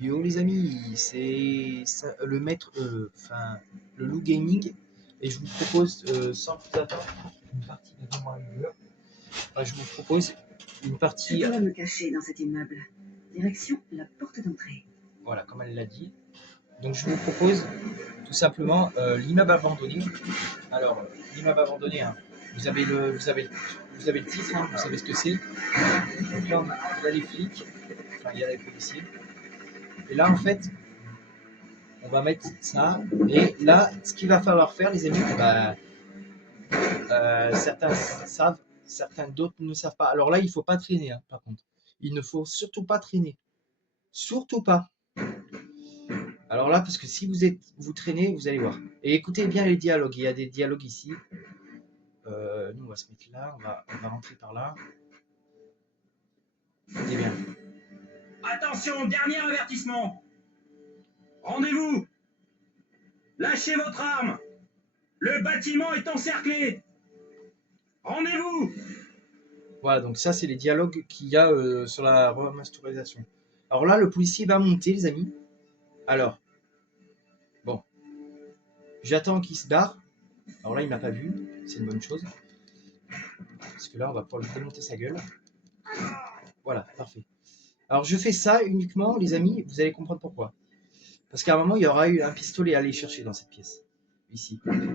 Yo les amis, le maître, le loup gaming, et je vous propose sans plus attendre une partie de Tomb Raider. Enfin, je vous propose une Je partie. dois me cacher dans cet immeuble. Direction la porte d'entrée. Voilà, comme elle l'a dit. Donc je vous propose tout simplement l'immeuble abandonné. Alors l'immeuble abandonné, hein, vous avez le titre, hein, vous savez ce que c'est. Donc là, il y a les flics, enfin il y a les policiers. Et là en fait, on va mettre ça. Et là, ce qu'il va falloir faire, les amis, bah, certains savent, certains d'autres ne savent pas. Alors là, il ne faut pas traîner, hein, par contre. Il ne faut surtout pas traîner. Surtout pas. Alors là, parce que si vous traînez, vous allez voir. Et écoutez bien les dialogues. Il y a des dialogues ici. Nous, on va se mettre là. On va rentrer par là. Écoutez bien. Attention, dernier avertissement. Rendez-vous. Lâchez votre arme. Le bâtiment est encerclé. Rendez-vous. Voilà, donc ça, c'est les dialogues qu'il y a sur la remasterisation. Alors là, le policier va monter, les amis. Alors, bon. J'attends qu'il se barre. Alors là, il m'a pas vu. C'est une bonne chose. Parce que là, on va pouvoir lui démonter sa gueule. Voilà, parfait. Alors, je fais ça uniquement, les amis. Vous allez comprendre pourquoi. Parce qu'à un moment, il y aura eu un pistolet à aller chercher dans cette pièce. Ici. Voilà,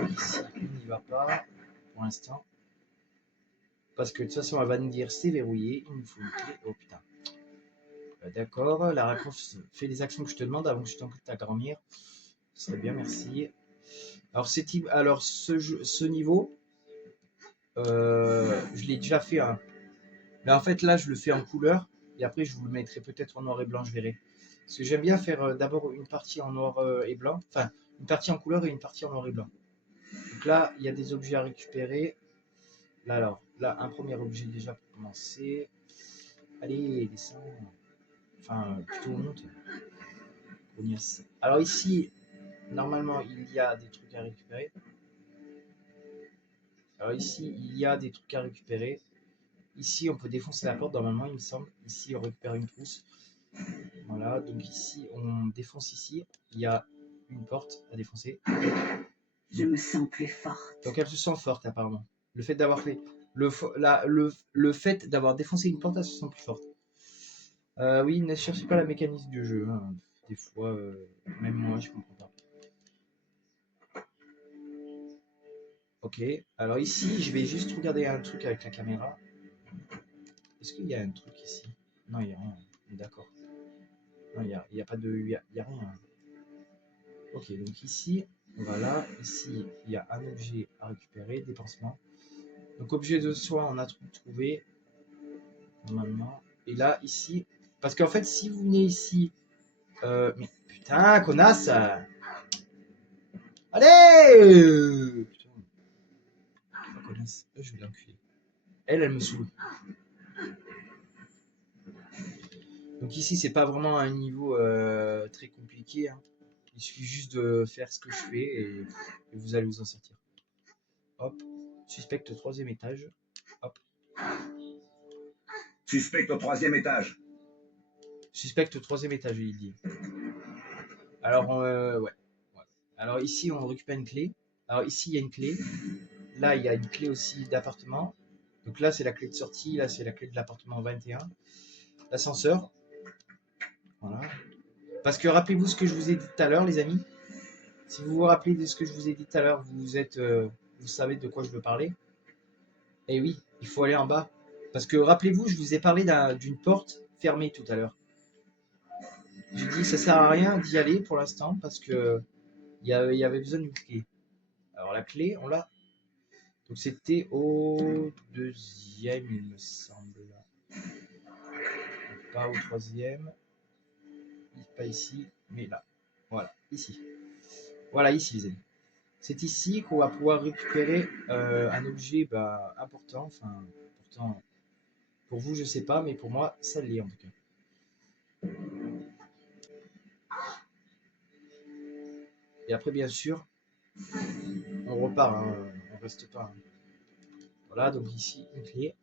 donc ici, on n'y va pas. Pour l'instant. Parce que de toute façon, elle va nous dire c'est verrouillé. Il nous faut une clé. Oh putain. D'accord. Lara Croft fait les actions que je te demande avant que je t'en à dormir. Ce serait bien, merci. Alors, ce niveau, je l'ai déjà fait. Hein. Mais en fait, là, je le fais en couleur. Et après, je vous le mettrai peut-être en noir et blanc, je verrai. Parce que j'aime bien faire d'abord une partie en noir et blanc. Enfin, une partie en couleur et une partie en noir et blanc. Donc là, il y a des objets à récupérer. Là, alors, là, un premier objet déjà pour commencer. Allez, descends. Enfin, plutôt monte. Ognasse. Alors ici, normalement, il y a des trucs à récupérer. Alors ici, il y a des trucs à récupérer. Ici, on peut défoncer la porte, normalement, il me semble. Ici, on récupère une trousse. Voilà, donc ici, on défonce ici. Il y a une porte à défoncer. Je me sens plus forte. Donc elle se sent forte, apparemment. Le fait d'avoir fait... Le fait d'avoir défoncé une porte, elle se sent plus forte. Oui, ne cherchez pas la mécanique du jeu. Hein. Des fois, même moi, je comprends pas. Ok, alors ici, je vais juste regarder un truc avec la caméra. Est-ce qu'il y a un truc ici? Non, il n'y a rien. D'accord. Non, il y a pas de... Il y a rien. Ok, donc ici, voilà. Ici, il y a un objet à récupérer, dépansement. Donc objet de soin, on a trouvé. Normalement. Et là, ici... Parce qu'en fait, si vous venez ici... mais putain, connasse! Allez! Putain. Oh, connasse. Je vais l'enculer. Elle me saoule. Donc ici, c'est pas vraiment un niveau très compliqué. Hein. Il suffit juste de faire ce que je fais et vous allez vous en sortir. Hop. Suspecte au 3e étage. Hop. Suspect au 3e étage. Suspecte au 3e étage, il dit. Alors, ouais. Alors ici, on récupère une clé. Alors ici, il y a une clé. Là, il y a une clé aussi d'appartement. Donc là, c'est la clé de sortie. Là, c'est la clé de l'appartement 21. L'ascenseur. Voilà. Parce que rappelez-vous ce que je vous ai dit tout à l'heure, les amis. Si vous vous rappelez de ce que je vous ai dit tout à l'heure, vous savez de quoi je veux parler. Et oui, il faut aller en bas. Parce que rappelez-vous, je vous ai parlé d'une porte fermée tout à l'heure. J'ai dit ça sert à rien d'y aller pour l'instant parce que il y avait besoin d'une clé. Alors la clé, on l'a. Donc c'était au 2e, il me semble. Donc, pas au 3e. Pas ici, mais là. Voilà, ici. Voilà, ici, les amis. C'est ici qu'on va pouvoir récupérer un objet important. Enfin, important. Pour vous, je sais pas, mais pour moi, ça l'est en tout cas. Et après, bien sûr, on repart, hein, on reste pas. Hein. Voilà, donc ici, une clé.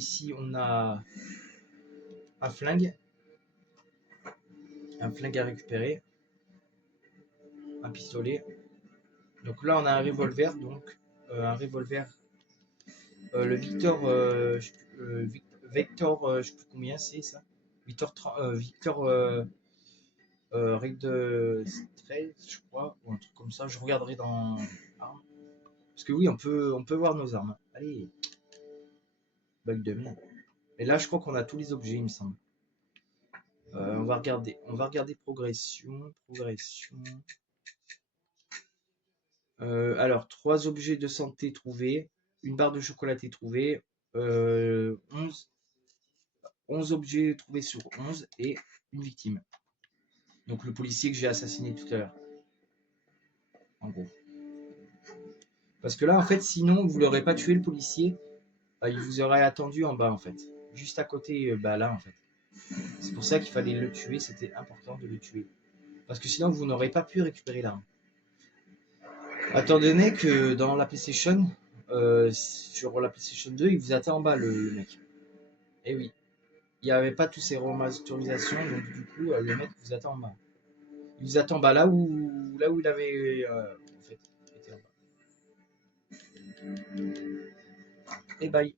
ici, on a un flingue. Un flingue à récupérer. Un pistolet. Donc là, on a un revolver. Donc, un revolver. Le Victor... Vector, je sais plus combien c'est ça. Victor... Victor... Raid 13, je crois. Ou un truc comme ça. Je regarderai dans... armes. Parce que oui, on peut voir nos armes. Allez. Bug de merde. Et là, je crois qu'on a tous les objets, il me semble. On va regarder progression. Alors, 3 objets de santé trouvés, une barre de chocolaté trouvée, 11 objets trouvés sur 11 et une victime. Donc le policier que j'ai assassiné tout à l'heure. En gros. Parce que là, en fait, sinon, vous l'aurez pas tué le policier. Il vous aurait attendu en bas, en fait. Juste à côté, là, en fait. C'est pour ça qu'il fallait le tuer, c'était important de le tuer. Parce que sinon, vous n'aurez pas pu récupérer l'arme. Étant donné que dans la PlayStation, sur la PlayStation 2, il vous attend en bas, le mec. Et oui. Il n'y avait pas toutes ces remasterisations, donc du coup, le mec vous attend en bas. Il vous attend en bas là où il avait en fait, été en bas. Et bye.